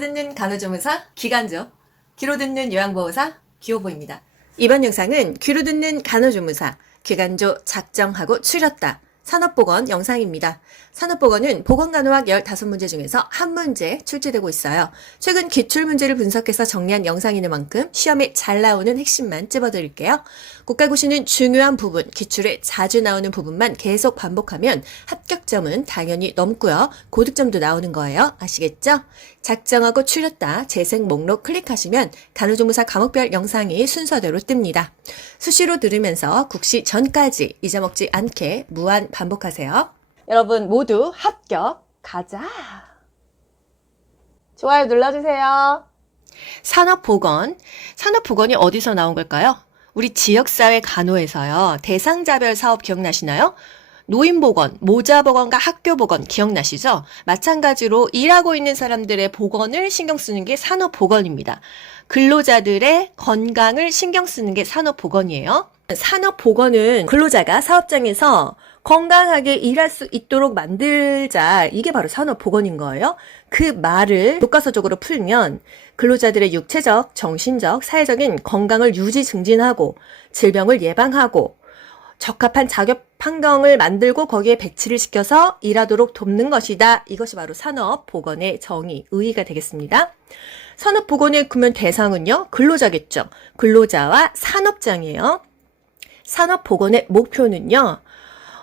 귀로 듣는 간호조무사 기간조, 귀로 듣는 요양보호사 기호보입니다. 이번 영상은 귀로 듣는 간호조무사 기간조 작정하고 추렸다 산업보건 영상입니다. 산업보건은 보건간호학 15문제 중에서 한 문제 출제되고 있어요. 최근 기출문제를 분석해서 정리한 영상이는 만큼 시험에 잘 나오는 핵심만 찝어드릴게요. 국가고시는 중요한 부분, 기출에 자주 나오는 부분만 계속 반복하면 합격점은 당연히 넘고요. 고득점도 나오는 거예요. 아시겠죠? 작정하고 추렸다 재생 목록 클릭하시면 간호조무사 과목별 영상이 순서대로 뜹니다. 수시로 들으면서 국시 전까지 잊어먹지 않게 무한 반복하세요. 여러분 모두 합격 가자. 좋아요 눌러주세요. 산업보건이 어디서 나온 걸까요? 우리 지역사회 간호에서요. 대상자별 사업 기억나시나요? 노인보건, 모자보건과 학교보건 기억나시죠? 마찬가지로 일하고 있는 사람들의 보건을 신경 쓰는 게 산업보건입니다. 근로자들의 건강을 신경 쓰는 게 산업보건이에요. 산업보건은 근로자가 사업장에서 건강하게 일할 수 있도록 만들자. 이게 바로 산업보건인 거예요. 그 말을 교과서적으로 풀면 근로자들의 육체적, 정신적, 사회적인 건강을 유지 증진하고 질병을 예방하고 적합한 작업 환경을 만들고 거기에 배치를 시켜서 일하도록 돕는 것이다. 이것이 바로 산업보건의 정의, 의의가 되겠습니다. 산업보건의 그러면 대상은요. 근로자겠죠. 근로자와 산업장이에요. 산업보건의 목표는요.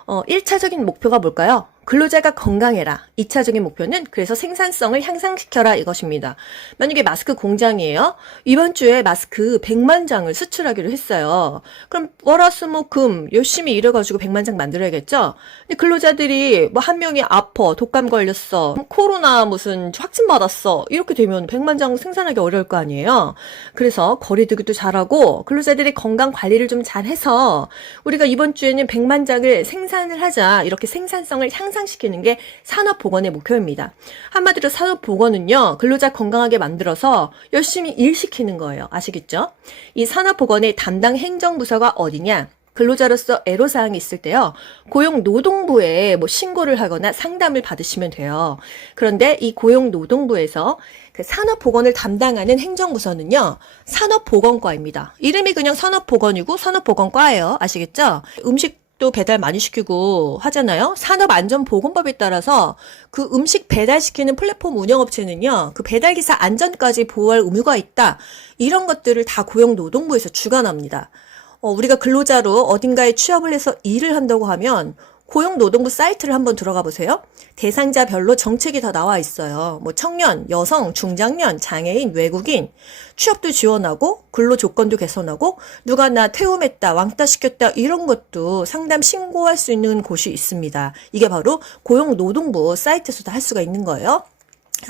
1차적인 목표가 뭘까요? 근로자가 건강해라. 2차적인 목표는 그래서 생산성을 향상시켜라 이것입니다. 만약에 마스크 공장이에요. 이번 주에 마스크 100만 장을 수출하기로 했어요. 그럼 월화수목금 열심히 일해가지고 100만 장 만들어야겠죠? 근데 근로자들이 뭐 한 명이 아파, 독감 걸렸어, 코로나 무슨 확진 받았어 이렇게 되면 100만 장 생산하기 어려울 거 아니에요. 그래서 거리두기도 잘하고 근로자들의 건강 관리를 좀 잘해서 우리가 이번 주에는 100만 장을 생산을 하자. 이렇게 생산성을 향상시키는 게 산업보건의 목표입니다. 한마디로 산업보건은요. 근로자 건강하게 만들어서 열심히 일시키는 거예요. 아시겠죠? 이 산업보건의 담당 행정부서가 어디냐? 근로자로서 애로사항이 있을 때요. 고용노동부에 신고를 하거나 상담을 받으시면 돼요. 그런데 이 고용노동부에서 그 산업보건을 담당하는 행정부서는요. 산업보건과입니다. 이름이 그냥 산업보건이고 산업보건과예요. 아시겠죠? 또 배달 많이 시키고 하잖아요. 산업안전보건법에 따라서 그 음식 배달시키는 플랫폼 운영업체는요. 그 배달기사 안전까지 보호할 의무가 있다. 이런 것들을 다 고용노동부에서 주관합니다. 우리가 근로자로 어딘가에 취업을 해서 일을 한다고 하면 고용노동부 사이트를 한번 들어가 보세요. 대상자별로 정책이 다 나와 있어요. 청년, 여성, 중장년, 장애인, 외국인 취업도 지원하고 근로 조건도 개선하고 누가 나 퇴움했다, 왕따 시켰다 이런 것도 상담 신고할 수 있는 곳이 있습니다. 이게 바로 고용노동부 사이트에서도 할 수가 있는 거예요.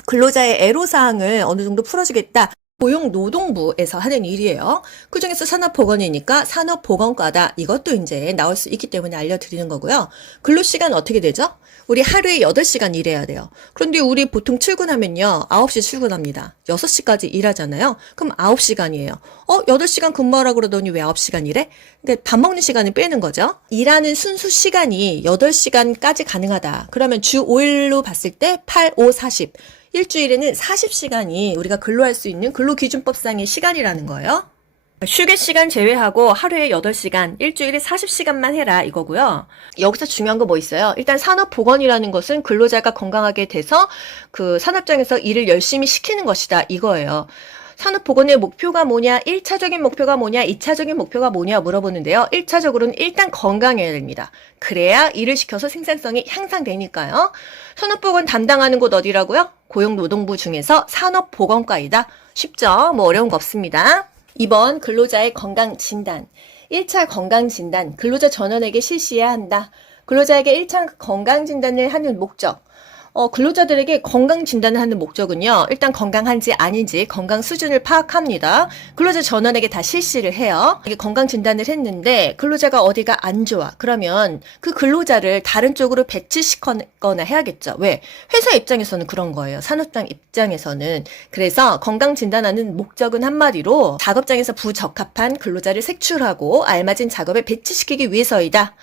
근로자의 애로사항을 어느 정도 풀어주겠다. 고용노동부에서 하는 일이에요. 그중에서 산업보건이니까 산업보건과다. 이것도 이제 나올 수 있기 때문에 알려드리는 거고요. 근로시간 어떻게 되죠? 우리 하루에 8시간 일해야 돼요. 그런데 우리 보통 출근하면요. 9시 출근합니다. 6시까지 일하잖아요. 그럼 9시간이에요. 8시간 근무하라 그러더니 왜 9시간 일해? 그러니까 밥 먹는 시간을 빼는 거죠. 일하는 순수 시간이 8시간까지 가능하다. 그러면 주 5일로 봤을 때 8, 5, 40. 일주일에는 40시간이 우리가 근로할 수 있는 근로기준법상의 시간이라는 거예요. 휴게 시간 제외하고 하루에 8시간, 일주일에 40시간만 해라 이거고요. 여기서 중요한 거 뭐 있어요? 일단 산업보건이라는 것은 근로자가 건강하게 돼서 그 산업장에서 일을 열심히 시키는 것이다 이거예요. 산업보건의 목표가 뭐냐, 1차적인 목표가 뭐냐, 2차적인 목표가 뭐냐 물어보는데요. 1차적으로는 일단 건강해야 됩니다. 그래야 일을 시켜서 생산성이 향상되니까요. 산업보건 담당하는 곳 어디라고요? 고용노동부 중에서 산업보건과이다. 쉽죠? 어려운 거 없습니다. 2번 근로자의 건강진단. 1차 건강진단, 근로자 전원에게 실시해야 한다. 근로자에게 1차 건강진단을 하는 목적. 근로자들에게 건강 진단을 하는 목적은요. 일단 건강한지 아닌지 건강 수준을 파악합니다. 근로자 전원에게 다 실시를 해요. 이게 건강 진단을 했는데 근로자가 어디가 안 좋아. 그러면 그 근로자를 다른 쪽으로 배치시거나 해야겠죠. 왜? 회사 입장에서는 그런 거예요. 산업장 입장에서는. 그래서 건강 진단하는 목적은 한마디로 작업장에서 부적합한 근로자를 색출하고 알맞은 작업에 배치시키기 위해서이다.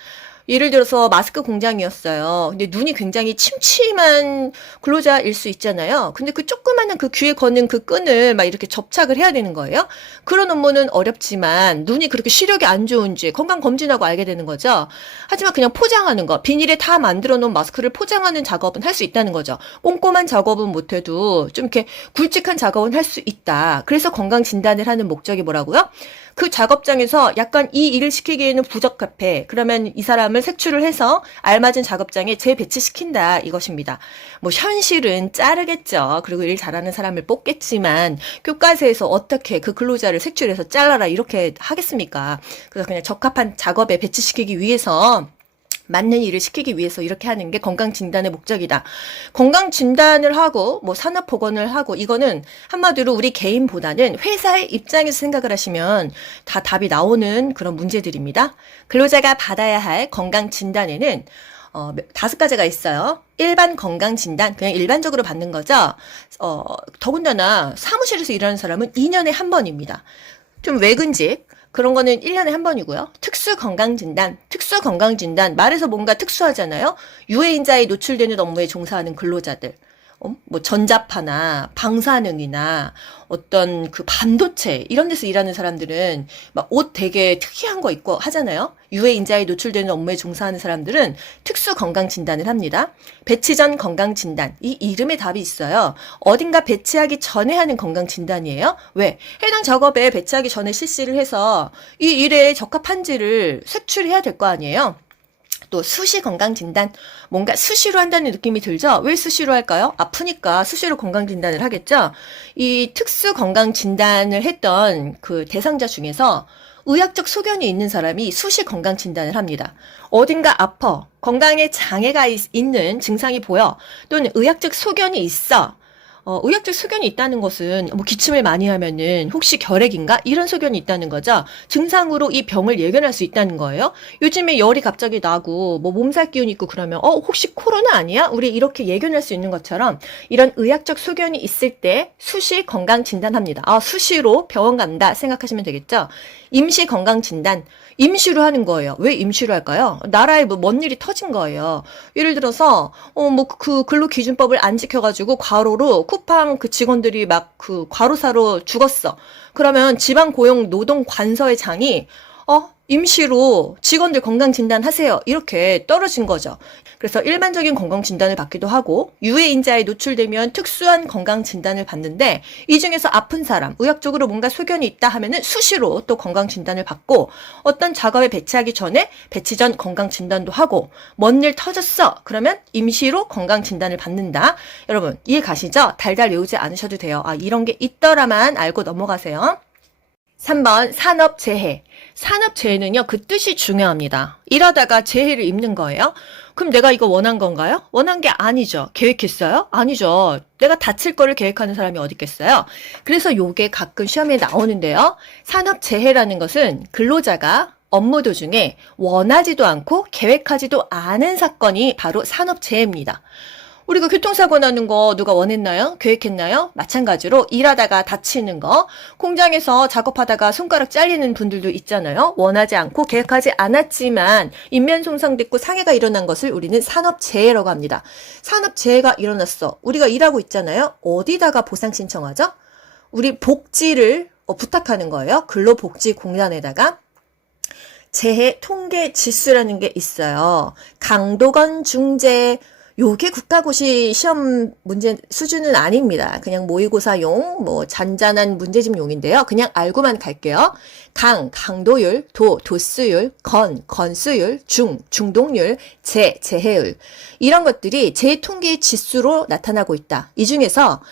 예를 들어서 마스크 공장이었어요. 근데 눈이 굉장히 침침한 근로자일 수 있잖아요. 근데 그 조그마한 그 귀에 거는 그 끈을 막 이렇게 접착을 해야 되는 거예요. 그런 업무는 어렵지만 눈이 그렇게 시력이 안 좋은지 건강 검진하고 알게 되는 거죠. 하지만 그냥 포장하는 거, 비닐에 다 만들어 놓은 마스크를 포장하는 작업은 할 수 있다는 거죠. 꼼꼼한 작업은 못해도 좀 이렇게 굵직한 작업은 할 수 있다. 그래서 건강 진단을 하는 목적이 뭐라고요? 그 작업장에서 약간 이 일을 시키기에는 부적합해. 그러면 이 사람을 색출을 해서 알맞은 작업장에 재배치시킨다. 이것입니다. 뭐 현실은 자르겠죠. 그리고 일 잘하는 사람을 뽑겠지만 교과서에서 어떻게 그 근로자를 색출해서 잘라라 이렇게 하겠습니까? 그래서 그냥 적합한 작업에 배치시키기 위해서 맞는 일을 시키기 위해서 이렇게 하는 게 건강진단의 목적이다. 건강진단을 하고 뭐 산업보건을 하고 이거는 한마디로 우리 개인보다는 회사의 입장에서 생각을 하시면 다 답이 나오는 그런 문제들입니다. 근로자가 받아야 할 건강진단에는 5가지가 있어요. 일반 건강진단, 그냥 일반적으로 받는 거죠. 더군다나 사무실에서 일하는 사람은 2년에 한 번입니다. 좀 외근직, 그런 거는 1년에 한 번이고요. 특수건강진단, 말해서 뭔가 특수하잖아요. 유해인자에 노출되는 업무에 종사하는 근로자들. 뭐 전자파나 방사능이나 어떤 그 반도체 이런 데서 일하는 사람들은 막 옷 되게 특이한 거 입고 하잖아요. 유해 인자에 노출되는 업무에 종사하는 사람들은 특수 건강 진단을 합니다. 배치 전 건강 진단. 이 이름에 답이 있어요. 어딘가 배치하기 전에 하는 건강 진단이에요. 왜? 해당 작업에 배치하기 전에 실시를 해서 이 일에 적합한지를 색출해야 될 거 아니에요. 또 수시 건강 진단, 뭔가 수시로 한다는 느낌이 들죠? 왜 수시로 할까요? 아프니까 수시로 건강 진단을 하겠죠? 이 특수 건강 진단을 했던 그 대상자 중에서 의학적 소견이 있는 사람이 수시 건강 진단을 합니다. 어딘가 아파, 건강에 장애가 있는 증상이 보여, 또는 의학적 소견이 있어. 의학적 소견이 있다는 것은 뭐 기침을 많이 하면은 혹시 결핵인가? 이런 소견이 있다는 거죠. 증상으로 이 병을 예견할 수 있다는 거예요. 요즘에 열이 갑자기 나고 뭐 몸살 기운 있고 그러면 혹시 코로나 아니야? 우리 이렇게 예견할 수 있는 것처럼 이런 의학적 소견이 있을 때 수시 건강 진단합니다. 수시로 병원 간다 생각하시면 되겠죠. 임시 건강 진단. 임시로 하는 거예요. 왜 임시로 할까요? 나라에 뭐 뭔 일이 터진 거예요. 예를 들어서 뭐 그 근로기준법을 안 지켜가지고 과로로 쿠팡 그 직원들이 막 그 과로사로 죽었어. 그러면 지방고용노동관서의 장이 임시로 직원들 건강진단하세요. 이렇게 떨어진 거죠. 그래서 일반적인 건강진단을 받기도 하고 유해인자에 노출되면 특수한 건강진단을 받는데 이 중에서 아픈 사람, 의학적으로 뭔가 소견이 있다 하면은 수시로 또 건강진단을 받고 어떤 작업에 배치하기 전에 배치 전 건강진단도 하고 뭔 일 터졌어. 그러면 임시로 건강진단을 받는다. 여러분 이해 가시죠? 달달 외우지 않으셔도 돼요. 이런 게 있더라만 알고 넘어가세요. 3번 산업재해. 산업재해는요, 그 뜻이 중요합니다. 일하다가 재해를 입는 거예요. 그럼 내가 이거 원한 건가요? 원한 게 아니죠. 계획했어요? 아니죠. 내가 다칠 거를 계획하는 사람이 어디 있겠어요? 그래서 요게 가끔 시험에 나오는데요. 산업재해라는 것은 근로자가 업무 도중에 원하지도 않고 계획하지도 않은 사건이 바로 산업재해입니다. 우리가 교통사고 나는 거 누가 원했나요? 계획했나요? 마찬가지로 일하다가 다치는 거, 공장에서 작업하다가 손가락 잘리는 분들도 있잖아요. 원하지 않고 계획하지 않았지만 인면 손상됐고 상해가 일어난 것을 우리는 산업재해라고 합니다. 산업재해가 일어났어. 우리가 일하고 있잖아요. 어디다가 보상 신청하죠? 우리 복지를 부탁하는 거예요. 근로복지공단에다가. 재해 통계 지수라는 게 있어요. 강도건 중재, 요게 국가고시 시험 문제 수준은 아닙니다. 그냥 모의고사용, 뭐 잔잔한 문제집용인데요. 그냥 알고만 갈게요. 강도율, 도수율, 건수율, 중동률, 재해율. 이런 것들이 재해통계의 지수로 나타나고 있다. 이 중에서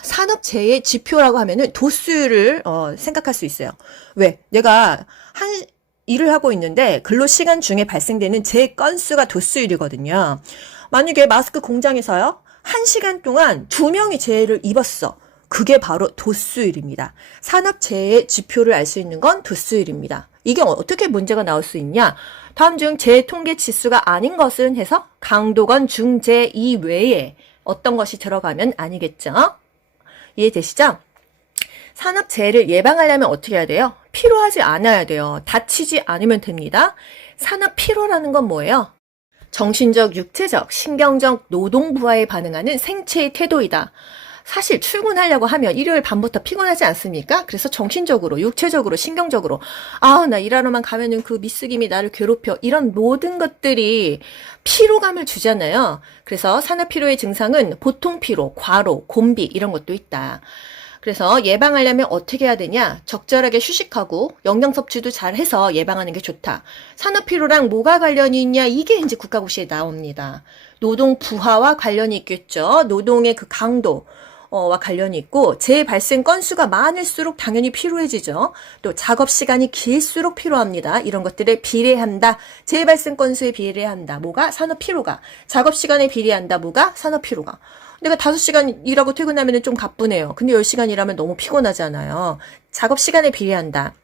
산업재해 지표라고 하면은 도수율을 생각할 수 있어요. 왜? 내가 일을 하고 있는데 근로시간 중에 발생되는 재해 건수가 도수율이거든요. 만약에 마스크 공장에서요, 1시간 동안 2명이 재해를 입었어. 그게 바로 도수율입니다. 산업재해 지표를 알 수 있는 건 도수율입니다. 이게 어떻게 문제가 나올 수 있냐? 다음 중 재해 통계 지수가 아닌 것은 해서 강도건 중재 이외에 어떤 것이 들어가면 아니겠죠? 이해되시죠? 산업재해를 예방하려면 어떻게 해야 돼요? 필요하지 않아야 돼요. 다치지 않으면 됩니다. 산업 피로라는 건 뭐예요? 정신적, 육체적, 신경적 노동 부하에 반응하는 생체의 태도이다. 사실 출근하려고 하면 일요일 밤부터 피곤하지 않습니까? 그래서 정신적으로, 육체적으로, 신경적으로 나 일하러만 가면은 그 미쓰김이 나를 괴롭혀. 이런 모든 것들이 피로감을 주잖아요. 그래서 산업 피로의 증상은 보통 피로, 과로, 곤비 이런 것도 있다. 그래서 예방하려면 어떻게 해야 되냐? 적절하게 휴식하고 영양 섭취도 잘 해서 예방하는 게 좋다. 산업 피로랑 뭐가 관련이 있냐? 이게 이제 국가고시에 나옵니다. 노동 부하와 관련이 있겠죠. 노동의 그 강도 와 관련이 있고 재발생 건수가 많을수록 당연히 피로해지죠. 또 작업 시간이 길수록 피로합니다. 이런 것들에 비례한다. 재발생 건수에 비례한다. 뭐가? 산업 피로가. 작업 시간에 비례한다. 뭐가? 산업 피로가. 내가 5시간 일하고 퇴근하면 좀 가쁘네요. 근데 10시간 일하면 너무 피곤하잖아요. 작업 시간에 비례한다.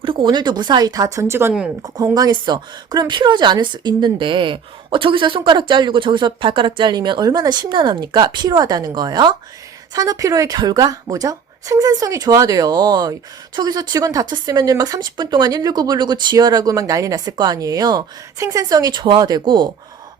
그리고 오늘도 무사히 다 전 직원 건강했어. 그럼 필요하지 않을 수 있는데 저기서 손가락 잘리고 저기서 발가락 잘리면 얼마나 심란합니까? 필요하다는 거예요. 산업 피로의 결과 뭐죠? 생산성이 좋아돼요. 저기서 직원 다쳤으면 막 30분 동안 119 부르고 지혈하고 막 난리 났을 거 아니에요. 생산성이 좋아되고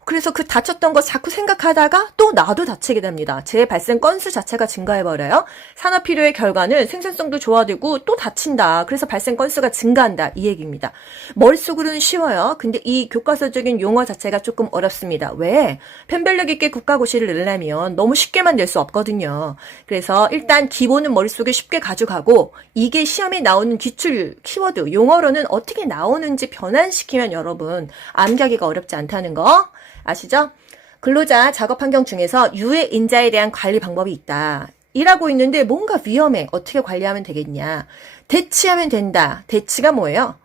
그래서 그 다쳤던 거 자꾸 생각하다가 또 나도 다치게 됩니다. 재발생 건수 자체가 증가해버려요. 산업 필요의 결과는 생산성도 좋아지고 또 다친다. 그래서 발생 건수가 증가한다. 이 얘기입니다. 머릿속으로는 쉬워요. 근데 이 교과서적인 용어 자체가 조금 어렵습니다. 왜? 변별력 있게 국가고시를 내려면 너무 쉽게만 낼 수 없거든요. 그래서 일단 기본은 머릿속에 쉽게 가져가고 이게 시험에 나오는 기출 키워드 용어로는 어떻게 나오는지 변환시키면 여러분 암기하기가 어렵지 않다는 거 아시죠? 근로자 작업 환경 중에서 유해 인자에 대한 관리 방법이 있다. 일하고 있는데 뭔가 위험해. 어떻게 관리하면 되겠냐? 대치하면 된다. 대치가 뭐예요?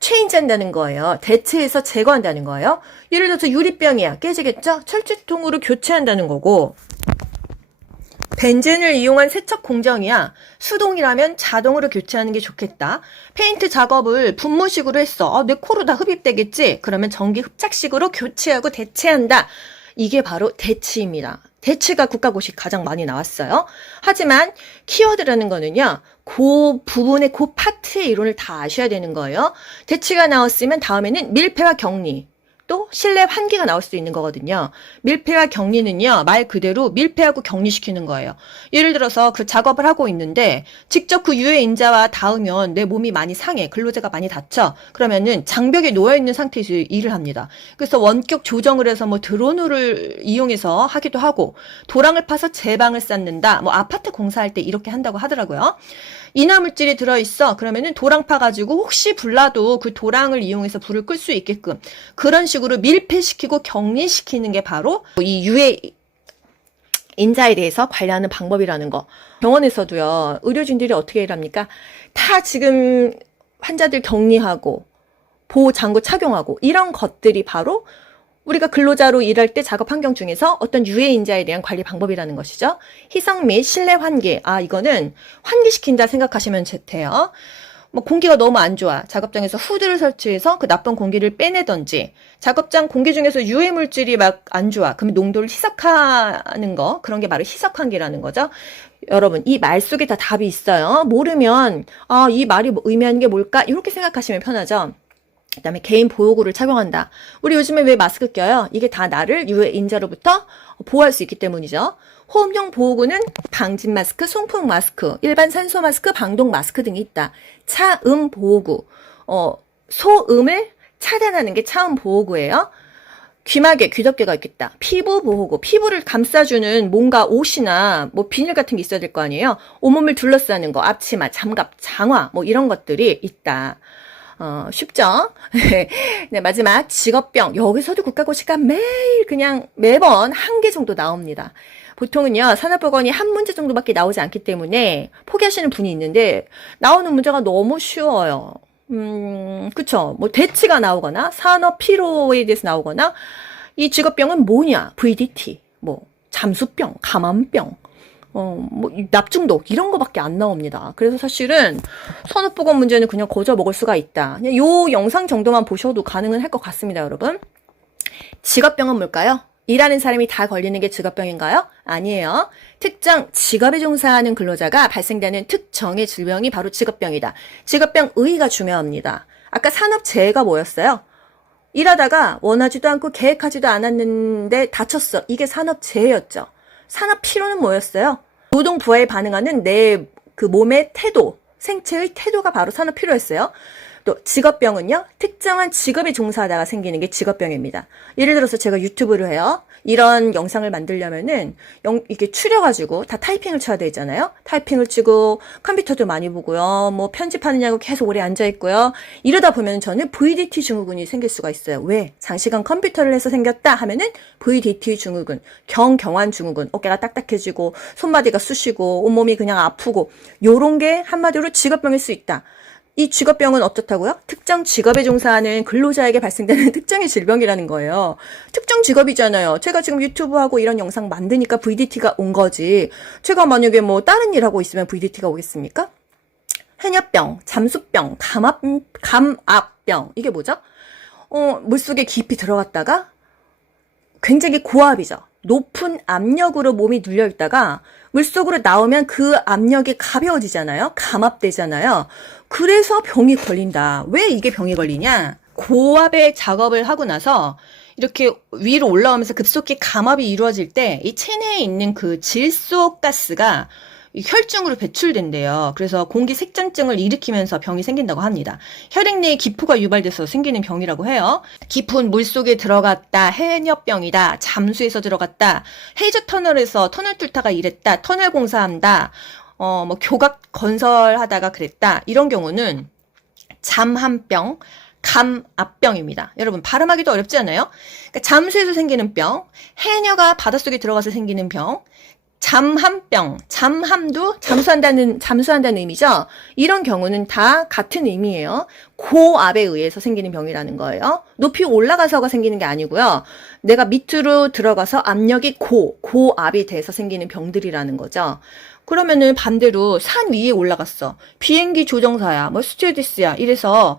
체인지한다는 거예요. 대체해서 제거한다는 거예요. 예를 들어서 유리병이야. 깨지겠죠? 철제통으로 교체한다는 거고 벤젠을 이용한 세척 공정이야. 수동이라면 자동으로 교체하는 게 좋겠다. 페인트 작업을 분무식으로 했어. 내 코로 다 흡입되겠지? 그러면 전기 흡착식으로 교체하고 대체한다. 이게 바로 대치입니다. 대치가 국가고시 가장 많이 나왔어요. 하지만 키워드라는 거는요. 그 부분의 그 파트의 이론을 다 아셔야 되는 거예요. 대치가 나왔으면 다음에는 밀폐와 격리. 또 실내 환기가 나올 수 있는 거거든요. 밀폐와 격리는요. 말 그대로 밀폐하고 격리시키는 거예요. 예를 들어서 그 작업을 하고 있는데 직접 그 유해 인자와 닿으면 내 몸이 많이 상해. 근로자가 많이 다쳐. 그러면은 장벽에 놓여있는 상태에서 일을 합니다. 그래서 원격 조정을 해서 뭐 드론을 이용해서 하기도 하고 도랑을 파서 제방을 쌓는다. 뭐 아파트 공사할 때 이렇게 한다고 하더라고요. 인화물질이 들어있어. 그러면은 도랑 파가지고 혹시 불나도 그 도랑을 이용해서 불을 끌 수 있게끔 그런 식으로 밀폐시키고 격리시키는 게 바로 이 유해 인자에 대해서 관리하는 방법이라는 거. 병원에서도요. 의료진들이 어떻게 일합니까? 다 지금 환자들 격리하고 보호 장구 착용하고 이런 것들이 바로 우리가 근로자로 일할 때 작업 환경 중에서 어떤 유해 인자에 대한 관리 방법이라는 것이죠. 희석 및 실내 환기. 이거는 환기시킨다 생각하시면 돼요. 뭐 공기가 너무 안 좋아. 작업장에서 후드를 설치해서 그 나쁜 공기를 빼내던지 작업장 공기 중에서 유해 물질이 막 안 좋아. 그럼 농도를 희석하는 거. 그런 게 바로 희석 환기라는 거죠. 여러분 이 말 속에 다 답이 있어요. 모르면 이 말이 의미하는 게 뭘까? 이렇게 생각하시면 편하죠. 그다음에 개인 보호구를 착용한다. 우리 요즘에 왜 마스크 껴요? 이게 다 나를 유해 인자로부터 보호할 수 있기 때문이죠. 호흡용 보호구는 방진 마스크, 송풍 마스크, 일반 산소 마스크, 방독 마스크 등이 있다. 차음 보호구, 소음을 차단하는 게 차음 보호구예요. 귀마개, 귀덮개가 있겠다. 피부 보호구, 피부를 감싸주는 뭔가 옷이나 뭐 비닐 같은 게 있어야 될 거 아니에요. 온몸을 둘러싸는 거, 앞치마, 장갑, 장화 뭐 이런 것들이 있다. 쉽죠? 네, 마지막 직업병. 여기서도 국가고시가 매일 그냥 매번 한 개 정도 나옵니다. 보통은요, 산업보건이 한 문제 정도밖에 나오지 않기 때문에 포기하시는 분이 있는데 나오는 문제가 너무 쉬워요. 그쵸? 뭐 대치가 나오거나 산업 피로에 대해서 나오거나 이 직업병은 뭐냐? VDT, 뭐 잠수병, 감암병. 뭐 납중독 이런 거밖에 안 나옵니다. 그래서 사실은 산업보건 문제는 그냥 거저 먹을 수가 있다. 그냥 요 영상 정도만 보셔도 가능은 할 것 같습니다, 여러분. 직업병은 뭘까요? 일하는 사람이 다 걸리는 게 직업병인가요? 아니에요. 특정 직업에 종사하는 근로자가 발생되는 특정의 질병이 바로 직업병이다. 직업병 의의가 중요합니다. 아까 산업재해가 뭐였어요? 일하다가 원하지도 않고 계획하지도 않았는데 다쳤어. 이게 산업재해였죠. 산업 피로는 뭐였어요? 노동 부하에 반응하는 내 그 몸의 태도, 생체의 태도가 바로 산업 피로였어요. 또 직업병은요, 특정한 직업에 종사하다가 생기는 게 직업병입니다. 예를 들어서 제가 유튜브를 해요. 이런 영상을 만들려면은 이렇게 추려가지고 다 타이핑을 쳐야 되잖아요. 타이핑을 치고 컴퓨터도 많이 보고요. 뭐 편집하느냐고 계속 오래 앉아 있고요. 이러다 보면 저는 VDT 증후군이 생길 수가 있어요. 왜? 장시간 컴퓨터를 해서 생겼다 하면은 VDT 증후군, 경경환 증후군, 어깨가 딱딱해지고 손바디가 쑤시고 온몸이 그냥 아프고 요런 게 한마디로 직업병일 수 있다. 이 직업병은 어떻다고요? 특정 직업에 종사하는 근로자에게 발생되는 특정의 질병이라는 거예요. 특정 직업이잖아요. 제가 지금 유튜브하고 이런 영상 만드니까 VDT가 온 거지. 제가 만약에 뭐 다른 일 하고 있으면 VDT가 오겠습니까? 해녀병, 잠수병, 감압병. 이게 뭐죠? 물속에 깊이 들어갔다가 굉장히 고압이죠. 높은 압력으로 몸이 눌려있다가 물속으로 나오면 그 압력이 가벼워지잖아요. 감압되잖아요. 그래서 병이 걸린다. 왜 이게 병이 걸리냐? 고압의 작업을 하고 나서 이렇게 위로 올라오면서 급속히 감압이 이루어질 때 이 체내에 있는 그 질소가스가 혈중으로 배출된대요. 그래서 공기 색전증을 일으키면서 병이 생긴다고 합니다. 혈액 내에 기포가 유발돼서 생기는 병이라고 해요. 깊은 물속에 들어갔다, 해녀병이다, 잠수해서 들어갔다, 해저 터널에서 터널 뚫다가 일했다, 터널 공사한다, 뭐 교각 건설하다가 그랬다. 이런 경우는 잠한병, 감압병입니다. 여러분 발음하기도 어렵지 않아요? 그러니까 잠수해서 생기는 병, 해녀가 바닷속에 들어가서 생기는 병, 잠함병, 잠함도 잠수한다는 의미죠. 이런 경우는 다 같은 의미예요. 고압에 의해서 생기는 병이라는 거예요. 높이 올라가서가 생기는 게 아니고요. 내가 밑으로 들어가서 압력이 고압이 돼서 생기는 병들이라는 거죠. 그러면은 반대로 산 위에 올라갔어. 비행기 조종사야, 뭐 스튜어디스야. 이래서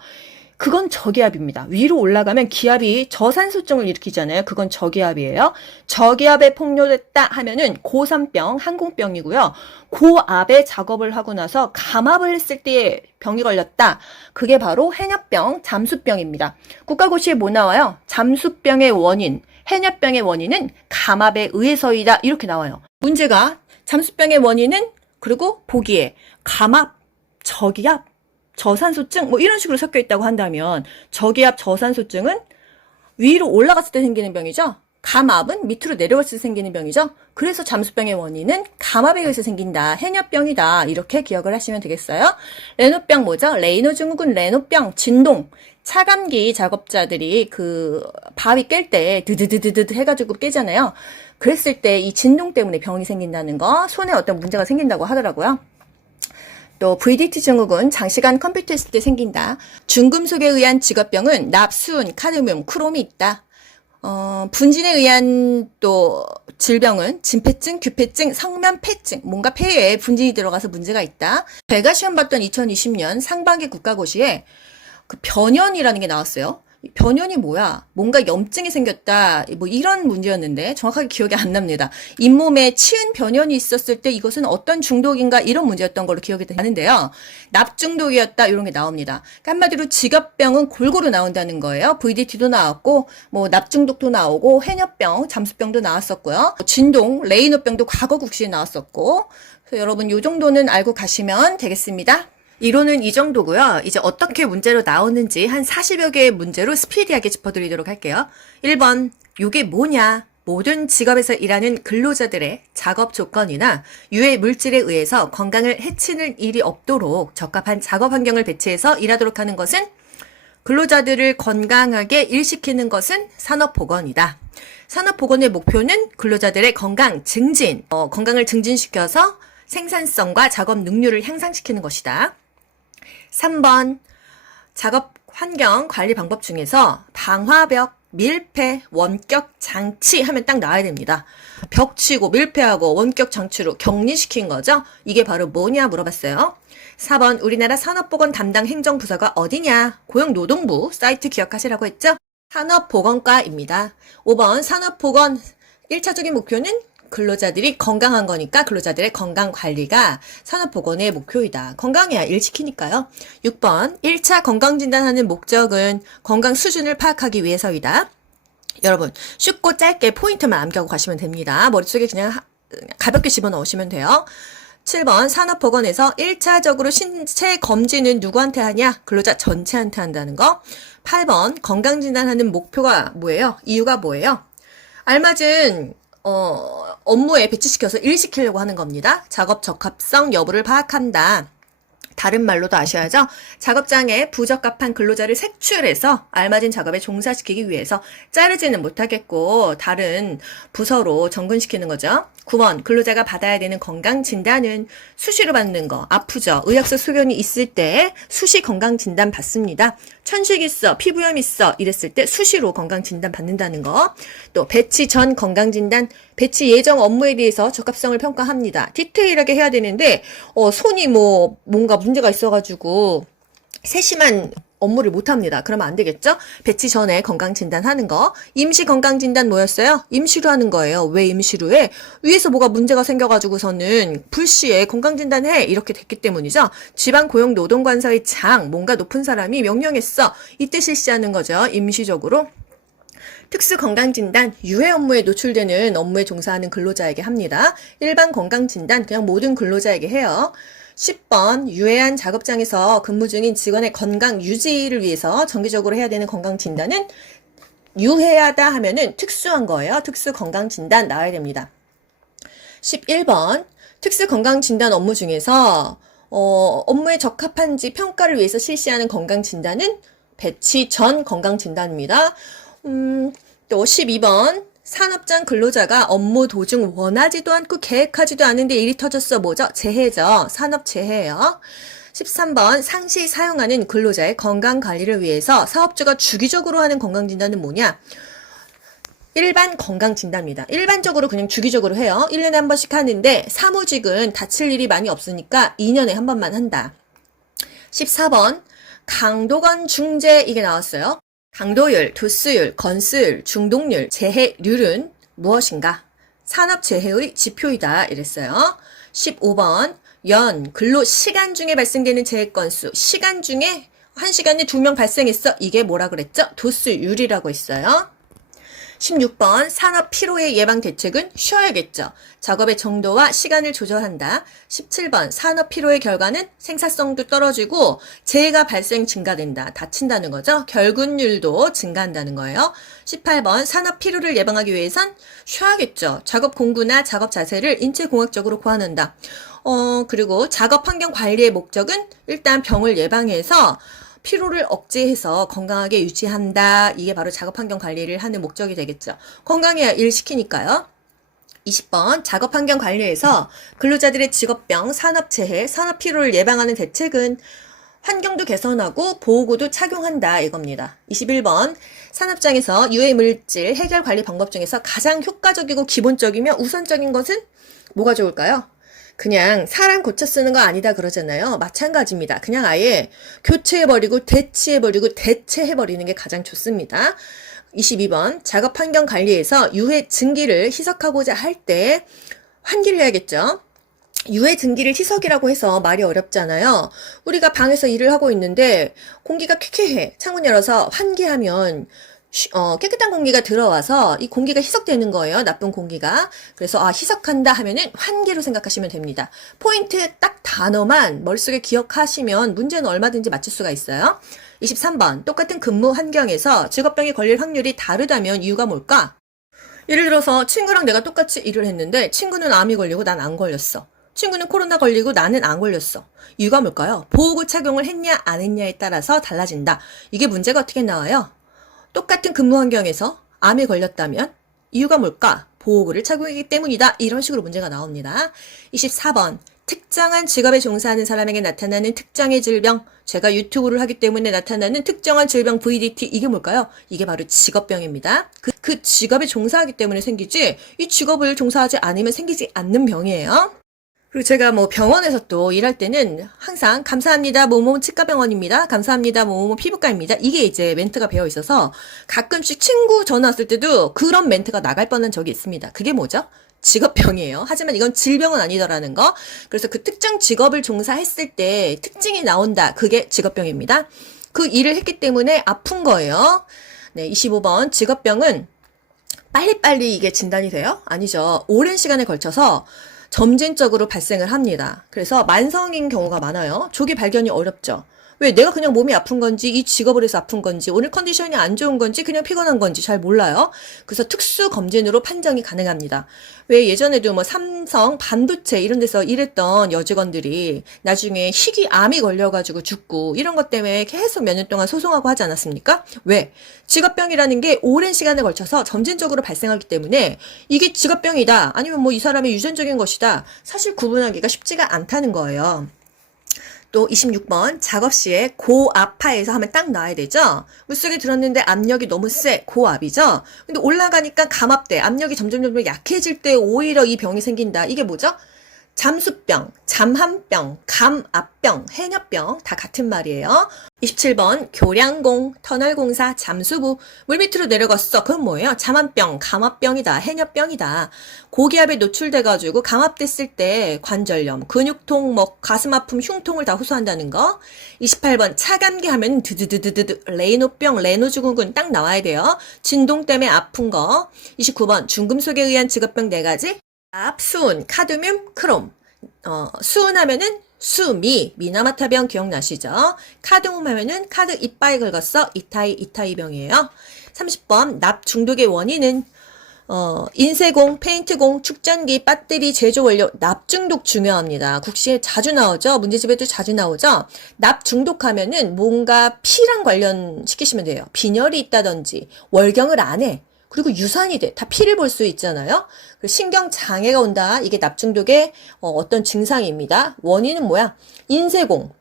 그건 저기압입니다. 위로 올라가면 기압이 저산소증을 일으키잖아요. 그건 저기압이에요. 저기압에 폭로됐다 하면은 고산병, 항공병이고요. 고압에 작업을 하고 나서 감압을 했을 때 병이 걸렸다. 그게 바로 해녀병, 잠수병입니다. 국가고시에 뭐 나와요? 잠수병의 원인, 해녀병의 원인은 감압에 의해서이다. 이렇게 나와요. 문제가 잠수병의 원인은 그리고 보기에 감압, 저기압, 저산소증 뭐 이런 식으로 섞여 있다고 한다면 저기압 저산소증은 위로 올라갔을 때 생기는 병이죠. 감압은 밑으로 내려갔을 때 생기는 병이죠. 그래서 잠수병의 원인은 감압에 의해서 생긴다. 해녀병이다. 이렇게 기억을 하시면 되겠어요. 레노병 뭐죠? 레이노 증후군, 레노병, 진동. 차감기 작업자들이 그 바위 깰 때 드드드드드 해가지고 깨잖아요. 그랬을 때 이 진동 때문에 병이 생긴다는 거, 손에 어떤 문제가 생긴다고 하더라고요. 또 VDT 증후군, 장시간 컴퓨터 했을 때 생긴다. 중금속에 의한 직업병은 납, 수은, 카드뮴, 크롬이 있다. 분진에 의한 또 질병은 진폐증, 규폐증, 성면폐증, 뭔가 폐에 분진이 들어가서 문제가 있다. 제가 시험 봤던 2020년 상반기 국가고시에 그 변연이라는 게 나왔어요. 변연이 뭐야? 뭔가 염증이 생겼다. 뭐 이런 문제였는데 정확하게 기억이 안 납니다. 잇몸에 치은 변연이 있었을 때 이것은 어떤 중독인가 이런 문제였던 걸로 기억이 나는데요. 납중독이었다 이런 게 나옵니다. 그러니까 한마디로 직업병은 골고루 나온다는 거예요. VDT도 나왔고 뭐 납중독도 나오고 해녀병, 잠수병도 나왔었고요. 진동, 레이노병도 과거 국시에 나왔었고 그래서 여러분 요 정도는 알고 가시면 되겠습니다. 이론은 이 정도고요. 이제 어떻게 문제로 나오는지 한 40여 개의 문제로 스피디하게 짚어드리도록 할게요. 1번, 요게 뭐냐? 모든 직업에서 일하는 근로자들의 작업 조건이나 유해 물질에 의해서 건강을 해치는 일이 없도록 적합한 작업 환경을 배치해서 일하도록 하는 것은 근로자들을 건강하게 일시키는 것은 산업보건이다. 산업보건의 목표는 근로자들의 건강 증진, 건강을 증진시켜서 생산성과 작업 능률을 향상시키는 것이다. 3번, 작업 환경 관리 방법 중에서 방화벽, 밀폐, 원격 장치 하면 딱 나와야 됩니다. 벽 치고 밀폐하고 원격 장치로 격리시킨 거죠. 이게 바로 뭐냐 물어봤어요. 4번, 우리나라 산업보건 담당 행정부서가 어디냐? 고용노동부 사이트 기억하시라고 했죠? 산업보건과입니다. 5번, 산업보건 1차적인 목표는 근로자들이 건강한 거니까 근로자들의 건강 관리가 산업보건의 목표이다. 건강해야 일 시키니까요. 6번 1차 건강진단하는 목적은 건강 수준을 파악하기 위해서이다. 여러분 쉽고 짧게 포인트만 암기하고 가시면 됩니다. 머릿속에 그냥 가볍게 집어넣으시면 돼요. 7번 산업보건에서 1차적으로 신체 검진은 누구한테 하냐? 근로자 전체한테 한다는 거. 8번 건강진단하는 목표가 뭐예요? 이유가 뭐예요? 알맞은 업무에 배치시켜서 일시키려고 하는 겁니다. 작업 적합성 여부를 파악한다. 다른 말로도 아셔야죠. 작업장에 부적합한 근로자를 색출해서 알맞은 작업에 종사시키기 위해서 자르지는 못하겠고 다른 부서로 전근시키는 거죠. 9번 근로자가 받아야 되는 건강진단은 수시로 받는 거. 아프죠? 의학서 소견이 있을 때 수시 건강진단 받습니다. 천식 있어, 피부염 있어 이랬을 때 수시로 건강진단 받는다는 거. 또 배치 전 건강진단, 배치 예정 업무에 대해서 적합성을 평가합니다. 디테일하게 해야 되는데 손이 뭔가 문제가 있어가지고 세심한 업무를 못합니다. 그러면 안 되겠죠? 배치 전에 건강진단하는 거. 임시 건강진단 뭐였어요? 임시로 하는 거예요. 왜 임시로 해? 위에서 뭐가 문제가 생겨가지고서는 불시에 건강진단해 이렇게 됐기 때문이죠. 지방고용노동관서의 장, 뭔가 높은 사람이 명령했어. 이때 실시하는 거죠. 임시적으로. 특수건강진단, 유해 업무에 노출되는 업무에 종사하는 근로자에게 합니다. 일반 건강진단, 그냥 모든 근로자에게 해요. 10번 유해한 작업장에서 근무 중인 직원의 건강 유지를 위해서 정기적으로 해야 되는 건강진단은 유해하다 하면은 특수한 거예요. 특수건강진단 나와야 됩니다. 11번 특수건강진단 업무 중에서 업무에 적합한지 평가를 위해서 실시하는 건강진단은 배치 전 건강진단입니다. 또 12번 산업장 근로자가 업무 도중 원하지도 않고 계획하지도 않은데 일이 터졌어. 뭐죠? 재해죠. 산업재해예요. 13번 상시 사용하는 근로자의 건강관리를 위해서 사업주가 주기적으로 하는 건강진단은 뭐냐? 일반 건강진단입니다. 일반적으로 그냥 주기적으로 해요. 1년에 한 번씩 하는데 사무직은 다칠 일이 많이 없으니까 2년에 한 번만 한다. 14번 강도건 중재 이게 나왔어요. 강도율, 도수율, 건수율, 중독률, 재해률은 무엇인가? 산업재해의 지표이다 이랬어요. 15번 연, 근로 시간 중에 발생되는 재해 건수. 시간 중에 1시간에 2명 발생했어. 이게 뭐라 그랬죠? 도수율이라고 했어요. 16번 산업 피로의 예방 대책은 쉬어야겠죠. 작업의 정도와 시간을 조절한다. 17번 산업 피로의 결과는 생산성도 떨어지고 재해가 발생 증가된다. 다친다는 거죠. 결근율도 증가한다는 거예요. 18번 산업 피로를 예방하기 위해선 쉬어야겠죠. 작업 공구나 작업 자세를 인체공학적으로 고안한다. 그리고 작업 환경 관리의 목적은 일단 병을 예방해서 피로를 억제해서 건강하게 유지한다. 이게 바로 작업환경 관리를 하는 목적이 되겠죠. 건강해야 일 시키니까요. 20번 작업환경 관리에서 근로자들의 직업병, 산업재해, 산업피로를 예방하는 대책은 환경도 개선하고 보호구도 착용한다 이겁니다. 21번 산업장에서 유해물질 해결 관리 방법 중에서 가장 효과적이고 기본적이며 우선적인 것은 뭐가 좋을까요? 그냥 사람 고쳐 쓰는 거 아니다 그러잖아요. 마찬가지입니다. 그냥 아예 교체해버리고 대치해버리고 대체해버리는 게 가장 좋습니다. 22번 작업 환경 관리에서 유해 증기를 희석하고자 할 때 환기를 해야겠죠. 유해 증기를 희석이라고 해서 말이 어렵잖아요. 우리가 방에서 일을 하고 있는데 공기가 쾌쾌해. 창문 열어서 환기하면 깨끗한 공기가 들어와서 이 공기가 희석되는 거예요. 나쁜 공기가. 그래서 희석한다 하면은 환기로 생각하시면 됩니다. 포인트 딱 단어만 머릿속에 기억하시면 문제는 얼마든지 맞출 수가 있어요. 23번 똑같은 근무 환경에서 직업병이 걸릴 확률이 다르다면 이유가 뭘까? 예를 들어서 친구랑 내가 똑같이 일을 했는데 친구는 암이 걸리고 난 안 걸렸어. 친구는 코로나 걸리고 나는 안 걸렸어. 이유가 뭘까요? 보호구 착용을 했냐 안 했냐에 따라서 달라진다. 이게 문제가 어떻게 나와요? 똑같은 근무 환경에서 암에 걸렸다면 이유가 뭘까? 보호구를 착용했기 때문이다. 이런 식으로 문제가 나옵니다. 24번 특정한 직업에 종사하는 사람에게 나타나는 특정의 질병. 제가 유튜브를 하기 때문에 나타나는 특정한 질병 VDT. 이게 뭘까요? 이게 바로 직업병입니다. 그 직업에 종사하기 때문에 생기지 이 직업을 종사하지 않으면 생기지 않는 병이에요. 그리고 제가 병원에서 또 일할 때는 항상 감사합니다. 뭐뭐 치과병원입니다. 감사합니다. 뭐뭐 피부과입니다. 이게 이제 멘트가 배어 있어서 가끔씩 친구 전화 왔을 때도 그런 멘트가 나갈 뻔한 적이 있습니다. 그게 뭐죠? 직업병이에요. 하지만 이건 질병은 아니더라는 거. 그래서 그 특정 직업을 종사했을 때 특징이 나온다. 그게 직업병입니다. 그 일을 했기 때문에 아픈 거예요. 네, 25번 직업병은 빨리빨리 이게 진단이 돼요? 아니죠. 오랜 시간에 걸쳐서 점진적으로 발생을 합니다. 그래서 만성인 경우가 많아요. 조기 발견이 어렵죠. 왜? 내가 그냥 몸이 아픈 건지, 이 직업을 해서 아픈 건지, 오늘 컨디션이 안 좋은 건지, 그냥 피곤한 건지 잘 몰라요. 그래서 특수 검진으로 판정이 가능합니다. 왜 예전에도 뭐 삼성, 반도체 이런 데서 일했던 여직원들이 나중에 희귀암이 걸려가지고 죽고 이런 것 때문에 계속 몇 년 동안 소송하고 하지 않았습니까? 왜? 직업병이라는 게 오랜 시간에 걸쳐서 점진적으로 발생하기 때문에 이게 직업병이다. 아니면 뭐 이 사람의 유전적인 것이다. 사실 구분하기가 쉽지가 않다는 거예요. 또 26번 작업 시에 고압하에서 하면 딱 나와야 되죠. 물속에 들었는데 압력이 너무 세 고압이죠. 근데 올라가니까 감압돼 압력이 점점 약해질 때 오히려 이 병이 생긴다. 이게 뭐죠? 잠수병, 잠한병, 감압병, 해녀병 다 같은 말이에요. 27번 교량공, 터널공사, 잠수부 물밑으로 내려갔어. 그건 뭐예요? 잠한병, 감압병이다. 해녀병이다. 고기압에 노출돼가지고 감압됐을 때 관절염, 근육통, 뭐 가슴 아픔, 흉통을 다 호소한다는 거. 28번 차감기 하면 드드드드드 레노병, 레노증후군 딱 나와야 돼요. 진동 때문에 아픈 거. 29번 중금속에 의한 직업병 4가지. 수은, 카드뮴, 크롬. 수은 하면은 수미, 미나마타병 기억나시죠? 카드뮴 하면은 카드 이빠이 긁었어. 이타이 병이에요. 30번 납 중독의 원인은 인쇄공, 페인트공, 축전기, 배터리, 제조 원료, 납 중독 중요합니다. 국시에 자주 나오죠? 문제집에도 자주 나오죠? 납 중독하면은 뭔가 피랑 관련시키시면 돼요. 빈혈이 있다든지, 월경을 안 해. 그리고 유산이 돼. 다 피를 볼 수 있잖아요. 신경 장애가 온다. 이게 납중독의 어떤 증상입니다. 원인은 뭐야? 인쇄공.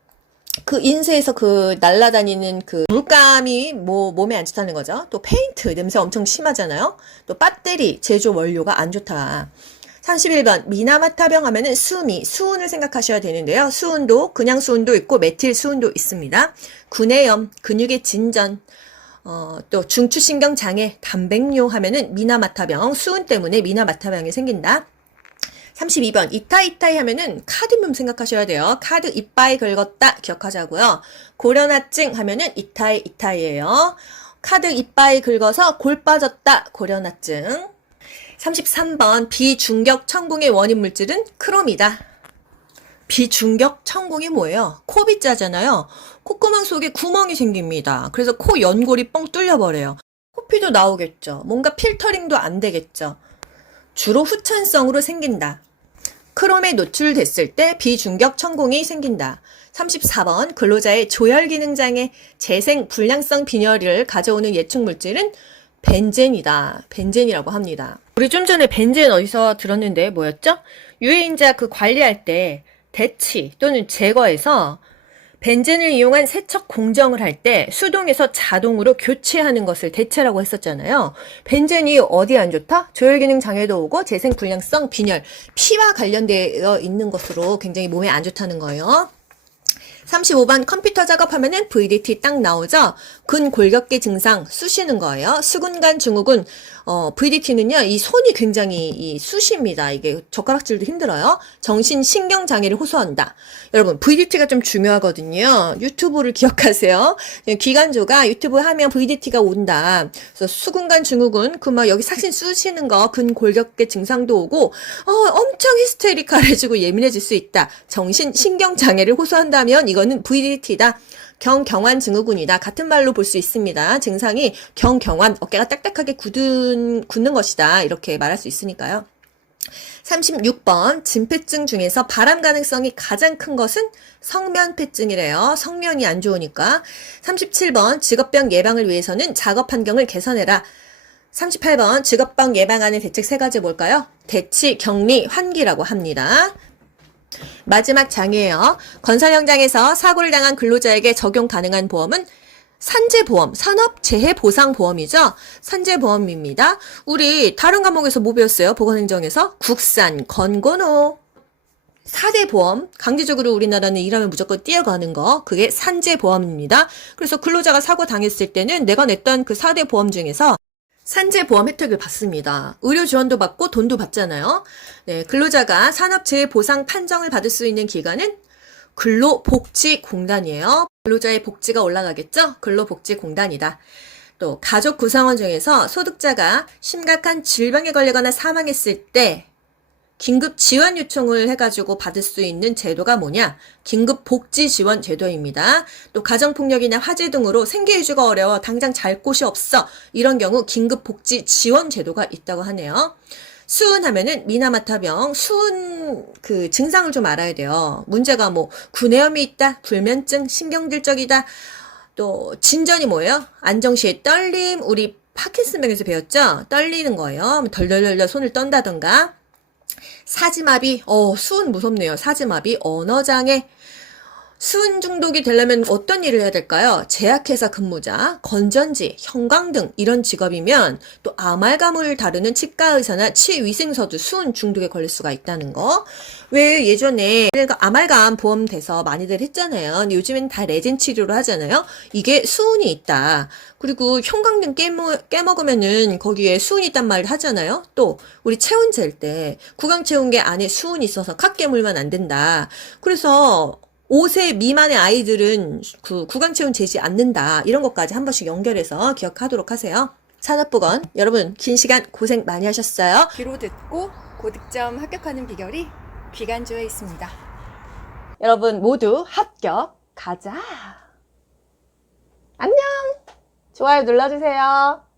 그 인쇄에서 그 날아다니는 그 물감이 뭐 몸에 안 좋다는 거죠. 또 페인트 냄새 엄청 심하잖아요. 또 배터리 제조 원료가 안 좋다. 31번 미나마타병 하면은 수은을 생각하셔야 되는데요. 수은도 그냥 수은도 있고 메틸 수은도 있습니다. 구내염, 근육의 진전, 또 중추신경 장애, 단백뇨 하면은 미나마타병, 수은 때문에 미나마타병이 생긴다. 32번 이타이 하면은 카드뮴 생각하셔야 돼요. 카드 이빠이 긁었다 기억하자고요. 고려나증 하면은 이타이예요. 카드 이빠이 긁어서 골 빠졌다 고려나증. 33번 비중격 천공의 원인 물질은 크롬이다. 비중격 천공이 뭐예요? 코빗자잖아요. 콧구멍 속에 구멍이 생깁니다. 그래서 코 연골이 뻥 뚫려버려요. 코피도 나오겠죠. 뭔가 필터링도 안 되겠죠. 주로 후천성으로 생긴다. 크롬에 노출됐을 때 비중격 천공이 생긴다. 34번 근로자의 조혈 기능 장애, 재생 불량성 빈혈을 가져오는 예측 물질은 벤젠이다. 벤젠이라고 합니다. 우리 좀 전에 벤젠 어디서 들었는데 뭐였죠? 유해인자 그 관리할 때 대치 또는 제거해서 벤젠을 이용한 세척 공정을 할 때 수동에서 자동으로 교체하는 것을 대체라고 했었잖아요. 벤젠이 어디 안 좋다? 조혈기능 장애도 오고 재생불량성 빈혈, 피와 관련되어 있는 것으로 굉장히 몸에 안 좋다는 거예요. 35번 컴퓨터 작업하면은 VDT 딱 나오죠? 근골격계 증상 쑤시는 거예요. 수근간 증후군. VDT는요, 이 손이 굉장히 쑤십니다. 이게 젓가락질도 힘들어요. 정신신경장애를 호소한다. 여러분, VDT가 좀 중요하거든요. 유튜브를 기억하세요. 기관조가 유튜브 하면 VDT가 온다. 그래서 수근간 증후군, 여기 삭신 쑤시는 거, 근골격계 증상도 오고, 엄청 히스테리컬해지고 예민해질 수 있다. 정신신경장애를 호소한다면 이거는 VDT다. 경경환 증후군이다. 같은 말로 볼 수 있습니다. 증상이 경경환, 어깨가 딱딱하게 굳는 것이다. 이렇게 말할 수 있으니까요. 36번 진폐증 중에서 발암 가능성이 가장 큰 것은 성면폐증이래요. 성면이 안 좋으니까. 37번 직업병 예방을 위해서는 작업 환경을 개선해라. 38번 직업병 예방하는 대책 3가지 뭘까요? 대치, 격리, 환기라고 합니다. 마지막 장이에요. 건설 현장에서 사고를 당한 근로자에게 적용 가능한 보험은 산재보험, 산업재해보상보험이죠. 산재보험입니다. 우리 다른 과목에서 뭐 배웠어요? 보건행정에서 국산, 건고노. 4대 보험, 강제적으로 우리나라는 일하면 무조건 뛰어가는 거, 그게 산재보험입니다. 그래서 근로자가 사고 당했을 때는 내가 냈던 그 4대 보험 중에서 산재보험 혜택을 받습니다. 의료 지원도 받고 돈도 받잖아요. 네, 근로자가 산업재해보상 판정을 받을 수 있는 기관은 근로복지공단이에요. 근로자의 복지가 올라가겠죠? 근로복지공단이다. 또 가족 구성원 중에서 소득자가 심각한 질병에 걸리거나 사망했을 때 긴급 지원 요청을 해가지고 받을 수 있는 제도가 뭐냐? 긴급 복지 지원 제도입니다. 또 가정폭력이나 화재 등으로 생계유지가 어려워 당장 잘 곳이 없어. 이런 경우 긴급 복지 지원 제도가 있다고 하네요. 수은 하면은 미나마타병, 수은 그 증상을 좀 알아야 돼요. 문제가 뭐 구내염이 있다, 불면증, 신경질적이다. 또 진전이 뭐예요? 안정시에 떨림, 우리 파킨슨병에서 배웠죠? 떨리는 거예요. 덜덜덜덜 손을 떤다던가. 사지마비, 수은 무섭네요. 사지마비, 언어장애. 수은 중독이 되려면 어떤 일을 해야 될까요? 제약회사 근무자, 건전지, 형광 등 이런 직업이면 또 아말감을 다루는 치과의사나 치위생서도 수은 중독에 걸릴 수가 있다는 거. 왜 예전에 아말감 보험 돼서 많이들 했잖아요. 근데 요즘엔 다 레진 치료를 하잖아요. 이게 수은이 있다. 그리고 형광등 깨먹으면은 거기에 수은이 있단 말을 하잖아요. 또 우리 체온 잴 때 구강 체온 계 안에 수은이 있어서 칵 깨물면 안 된다. 그래서 5세 미만의 아이들은 그 구강체온 재지 않는다. 이런 것까지 한 번씩 연결해서 기억하도록 하세요. 산업보건 여러분 긴 시간 고생 많이 하셨어요. 귀로 듣고 고득점 합격하는 비결이 귀간주에 있습니다. 여러분 모두 합격 가자. 안녕. 좋아요 눌러주세요.